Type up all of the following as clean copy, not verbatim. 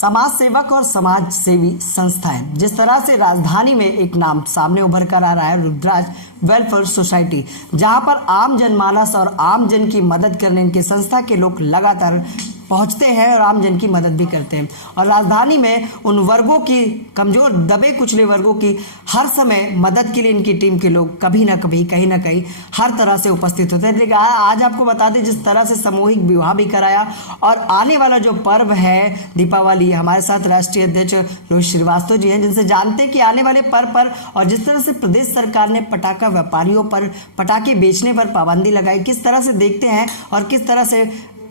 समाज सेवक और समाज सेवी संस्थाएं। जिस तरह से राजधानी में एक नाम सामने उभर कर आ रहा है, रुद्राज वेलफेयर सोसाइटी, जहां पर आम जनमानस और आम जन की मदद करने इनकी संस्था के लोग लगातार पहुंचते हैं और आम जन की मदद भी करते हैं। और राजधानी में उन वर्गों की, कमजोर दबे कुचले वर्गों की हर समय मदद के लिए इनकी टीम के लोग कभी ना कभी, कहीं ना कहीं, हर तरह से उपस्थित होते हैं। लेकिन आज आपको बता दें, जिस तरह से सामूहिक विवाह भी कराया और आने वाला जो पर्व है दीपावली, हमारे साथ राष्ट्रीय अध्यक्ष रोहित श्रीवास्तव जी हैं, जिनसे जानते हैं कि आने वाले पर्व पर और जिस तरह से प्रदेश सरकार ने पटाखा व्यापारियों पर, पटाखे बेचने पर पाबंदी लगाई, किस तरह से देखते हैं और किस तरह से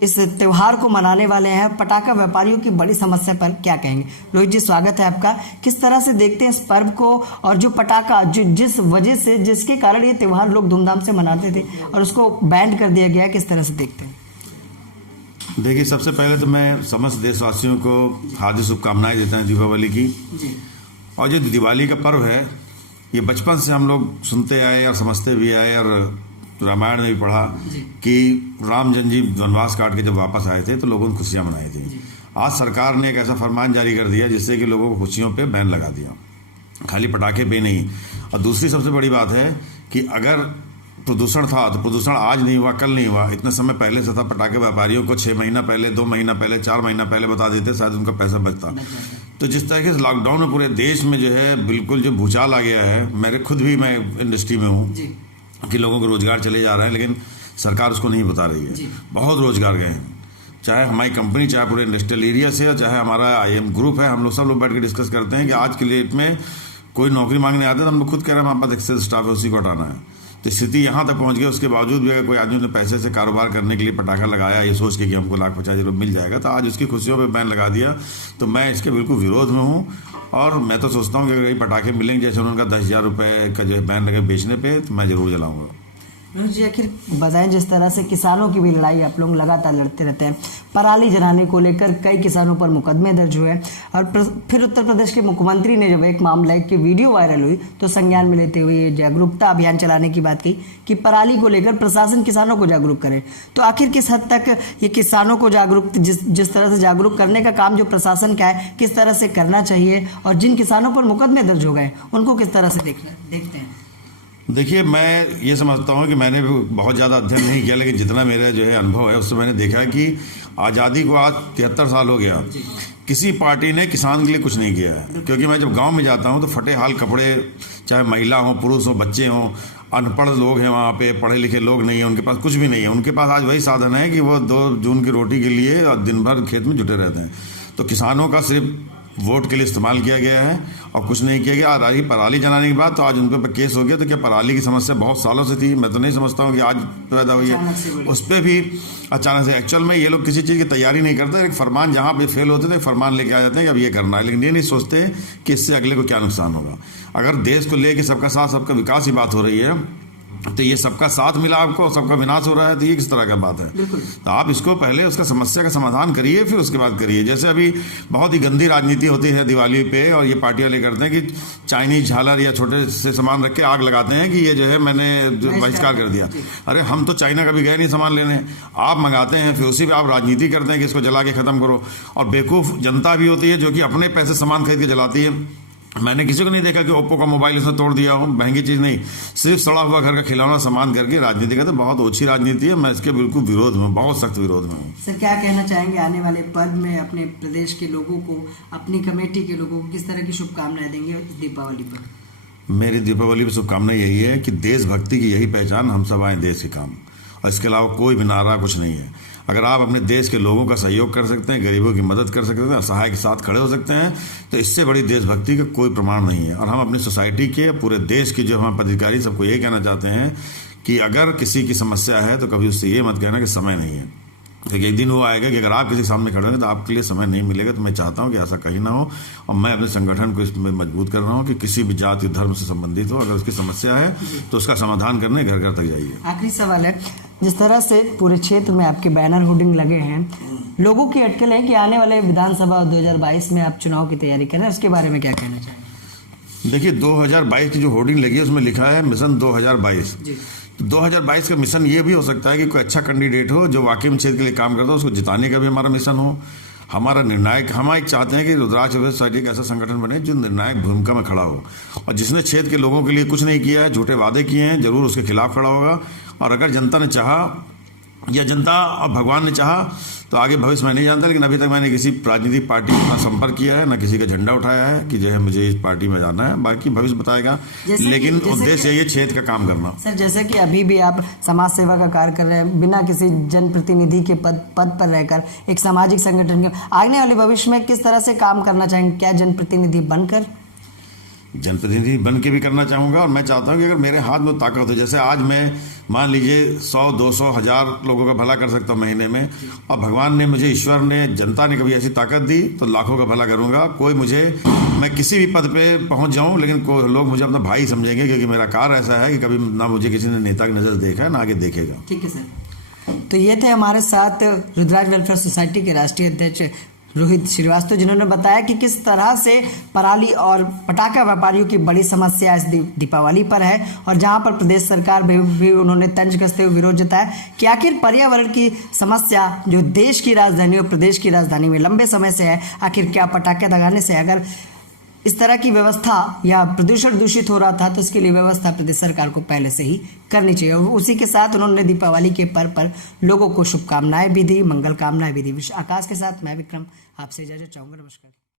इस त्योहार को मनाने वाले हैं, पटाखा व्यापारियों की बड़ी समस्या पर क्या कहेंगे। रोहित जी, स्वागत है आपका। किस तरह से देखते हैं इस पर्व को और जो पटाखा, जो जिस वजह से, जिसके कारण ये त्योहार लोग धूमधाम से मनाते थे और उसको बैन कर दिया गया, किस तरह से देखते हैं? देखिए, सबसे पहले तो मैं समस्त देशवासियों को हार्दिक शुभकामनाएं देता हूं दीपावली की जी। और जो दिवाली का पर्व है, ये बचपन से हम लोग सुनते आए और समझते भी आए और रामायण में भी पढ़ा कि रामचंद्र जी वनवास काट के जब वापस आए थे तो लोगों ने खुशियां मनाई थी। आज सरकार ने एक ऐसा फरमान जारी कर दिया जिससे कि लोगों को खुशियों पे बैन लगा दिया, खाली पटाखे पे नहीं। और दूसरी सबसे बड़ी बात है कि अगर प्रदूषण था तो प्रदूषण आज नहीं हुआ, कल नहीं हुआ, इतने समय पहले से था। पटाखे व्यापारियों को 6 महीना पहले, 2 महीना पहले, 4 महीना पहले बता देते, शायद उनका पैसा बचता। तो जिस तरीके से लॉकडाउन में पूरे देश में जो है बिल्कुल जो भूचाल आ गया है, मेरे खुद भी, मैं इंडस्ट्री में हूँ, कि लोगों को रोजगार चले जा रहे हैं, लेकिन सरकार उसको नहीं बता रही है। बहुत रोजगार गए हैं, चाहे हमारी कंपनी, चाहे पूरे इंडस्ट्रियल एरिया से, चाहे हमारा IIM ग्रुप है, हम लोग सब लोग बैठ के डिस्कस करते हैं कि आज के डेट में कोई नौकरी मांगने आता है तो हम लोग खुद कह रहे हैं हमारे पास एक्सेस स्टाफ है, उसी को हटाना है। तो स्थिति यहाँ तक पहुँच गई। उसके बावजूद भी अगर कोई आदमी ने पैसे से कारोबार करने के लिए पटाखा लगाया ये सोच के कि हमको 1,50,000 मिल जाएगा, तो आज उसकी खुशियों पे बैन लगा दिया। तो मैं इसके बिल्कुल विरोध में हूँ और मैं तो सोचता हूँ कि अगर पटाखे मिलेंगे जैसे उनका 10,000 रुपये का जो बैन लगे बेचने पे, तो मैं जरूर जलाऊंगा। जी, आखिर बताएं, जिस तरह से किसानों की भी लड़ाई आप लोग लगातार लड़ते रहते हैं, पराली जलाने को लेकर कई किसानों पर मुकदमे दर्ज हुए और फिर उत्तर प्रदेश के मुख्यमंत्री ने जब एक मामला की वीडियो वायरल हुई तो संज्ञान में लेते हुए जागरूकता अभियान चलाने की बात की कि पराली को लेकर प्रशासन किसानों को जागरूक करे। तो आखिर किस हद तक ये किसानों को जागरूक, जिस तरह से जागरूक करने का काम जो प्रशासन का है, किस तरह से करना चाहिए, और जिन किसानों पर मुकदमे दर्ज हो गए उनको किस तरह से देखते हैं? देखिए, मैं ये समझता हूँ कि मैंने भी बहुत ज़्यादा अध्ययन नहीं किया, लेकिन जितना मेरा जो है अनुभव है उससे मैंने देखा कि आज़ादी को आज 73 साल हो गया, किसी पार्टी ने किसान के लिए कुछ नहीं किया है। क्योंकि मैं जब गांव में जाता हूं तो फटे हाल कपड़े, चाहे महिला हो, पुरुष हो, बच्चे हों, अनपढ़ लोग हैं वहाँ पे, पढ़े लिखे लोग नहीं हैं, उनके पास कुछ भी नहीं है। उनके पास आज वही साधन है कि वो 2 जून की रोटी के लिए और दिन भर खेत में जुटे रहते हैं। तो किसानों का सिर्फ वोट के लिए इस्तेमाल किया गया है और कुछ नहीं किया गया। रही पराली जलाने की बात, तो आज उनके ऊपर केस हो गया। तो क्या पराली की समस्या बहुत सालों से थी? मैं तो नहीं समझता हूँ कि आज पैदा हुई है। उस पर भी अचानक से, एक्चुअल में ये लोग किसी चीज़ की तैयारी नहीं करते। एक फरमान जहाँ पे फेल होते थे, फरमान लेके आ जाते हैं कि अब ये करना है, लेकिन ये नहीं सोचते कि इससे अगले को क्या नुकसान होगा। अगर देश को लेके सबका साथ, सबका विकास की बात हो रही है, तो ये सबका साथ मिला आपको, सबका विनाश हो रहा है, तो ये किस तरह का बात है? तो आप इसको पहले उसका समस्या का समाधान करिए, फिर उसके बाद करिए। जैसे अभी बहुत ही गंदी राजनीति होती है दिवाली पे, और ये पार्टी वाले करते हैं कि चाइनीज झालर या छोटे से सामान रख के आग लगाते हैं कि ये जो है मैंने बहिष्कार कर दिया। अरे हम तो चाइना कभी गए नहीं सामान लेने, आप मंगाते हैं, फिर उसी पर आप राजनीति करते हैं कि इसको जला के खत्म करो। और बेवकूफ़ जनता भी होती है जो कि अपने पैसे सामान खरीद के जलाती है। मैंने किसी को नहीं देखा कि ओप्पो का मोबाइल उसने तोड़ दिया हो, महंगी चीज़ नहीं, सिर्फ सड़ा हुआ घर का खिलौना सामान करके राजनीति करते। बहुत ओछी राजनीति है, मैं इसके बिल्कुल विरोध में, बहुत सख्त विरोध में हूँ। सर, क्या कहना चाहेंगे आने वाले पर्व में अपने प्रदेश के लोगों को, अपनी कमेटी के लोगों को किस तरह की शुभकामनाएं देंगे दीपावली पर? मेरी दीपावली पर शुभकामनाएं यही है कि देशभक्ति की यही पहचान, हम सब आए देश के काम, और इसके अलावा कोई भी नारा कुछ नहीं है। अगर आप अपने देश के लोगों का सहयोग कर सकते हैं, गरीबों की मदद कर सकते हैं, असहाय के साथ खड़े हो सकते हैं, तो इससे बड़ी देशभक्ति का कोई प्रमाण नहीं है। और हम अपनी सोसाइटी के, पूरे देश की जो हमारे पदाधिकारी सबको ये कहना चाहते हैं कि अगर किसी की समस्या है तो कभी उससे ये मत कहना कि समय नहीं है। लेकिन एक दिन वो आएगा कि अगर आप किसी सामने खड़े हैं तो आपके लिए समय नहीं मिलेगा। तो मैं चाहता हूं कि ऐसा कहीं ना हो, और मैं अपने संगठन को इसमें मजबूत कर रहा हूं कि किसी भी जाति धर्म से संबंधित हो, अगर उसकी समस्या है तो उसका समाधान करने घर घर तक जाइए। आखिरी सवाल है, जिस तरह से पूरे क्षेत्र में आपके बैनर होर्डिंग लगे हैं, लोगों की अटकल है कि आने वाले विधानसभा 2022 में आप चुनाव की तैयारी कर रहे हैं, उसके बारे में क्या कहना चाहेंगे? देखिए, 2022 की जो होर्डिंग लगी है उसमें लिखा है मिशन 2022। 2022 का मिशन ये भी हो सकता है कि कोई अच्छा कैंडिडेट हो जो वाकई में क्षेत्र के लिए काम करता हो, उसको जिताने का भी हमारा मिशन हो। हमारा निर्णायक, हम एक चाहते हैं कि रुद्राक्ष वेलफेयर सोसाइटी एक ऐसा संगठन बने जो निर्णायक भूमिका में खड़ा हो, और जिसने क्षेत्र के लोगों के लिए कुछ नहीं किया है, झूठे वादे किए हैं, जरूर उसके खिलाफ खड़ा होगा। और अगर जनता ने चाहा या जनता और भगवान ने चाहा तो आगे भविष्य मैं नहीं जानता, लेकिन अभी तक मैंने किसी राजनीतिक पार्टी का संपर्क किया है, ना किसी का झंडा उठाया है कि जो है मुझे इस पार्टी में जाना है। बाकी भविष्य बताएगा, लेकिन उद्देश्य यही है क्षेत्र का काम करना। सर, जैसे कि अभी भी आप समाज सेवा का कार्य कर रहे हैं, बिना किसी जनप्रतिनिधि के पद पर रहकर एक सामाजिक संगठन के, आने वाले भविष्य में किस तरह से काम करना चाहेंगे? क्या जनप्रतिनिधि बनकर? जनप्रतिनिधि बन के भी करना चाहूँगा, और मैं चाहता हूँ कि अगर मेरे हाथ में ताकत हो, जैसे आज मैं मान लीजिए 100, 200, 1000 लोगों का भला कर सकता हूँ महीने में, और भगवान ने मुझे, ईश्वर ने, जनता ने कभी ऐसी ताकत दी तो लाखों का भला करूँगा। कोई मुझे, मैं किसी भी पद पे पहुँच जाऊँ, लेकिन लोग मुझे अपना भाई समझेंगे, क्योंकि मेरा कार्य ऐसा है कि कभी ना मुझे किसी ने नेता की नज़र देखा है, ना आगे देखेगा। ठीक है सर। तो ये थे हमारे साथ रुद्राक्ष वेलफेयर सोसाइटी के राष्ट्रीय अध्यक्ष रोहित श्रीवास्तव, जिन्होंने बताया कि किस तरह से पराली और पटाखा व्यापारियों की बड़ी समस्या इस दीपावली पर है, और जहां पर प्रदेश सरकार भी उन्होंने तंज कसते हुए विरोध जताया कि आखिर पर्यावरण की समस्या जो देश की राजधानी और प्रदेश की राजधानी में लंबे समय से है, आखिर क्या पटाखे दगाने से अगर इस तरह की व्यवस्था या प्रदूषण दूषित हो रहा था तो इसके लिए व्यवस्था प्रदेश सरकार को पहले से ही करनी चाहिए। और उसी के साथ उन्होंने दीपावली के पर्व पर लोगों को शुभकामनाएं भी दी, मंगल कामनाएं भी दी। आकाश के साथ मैं विक्रम आपसे इजाजत चाहूंगा। नमस्कार।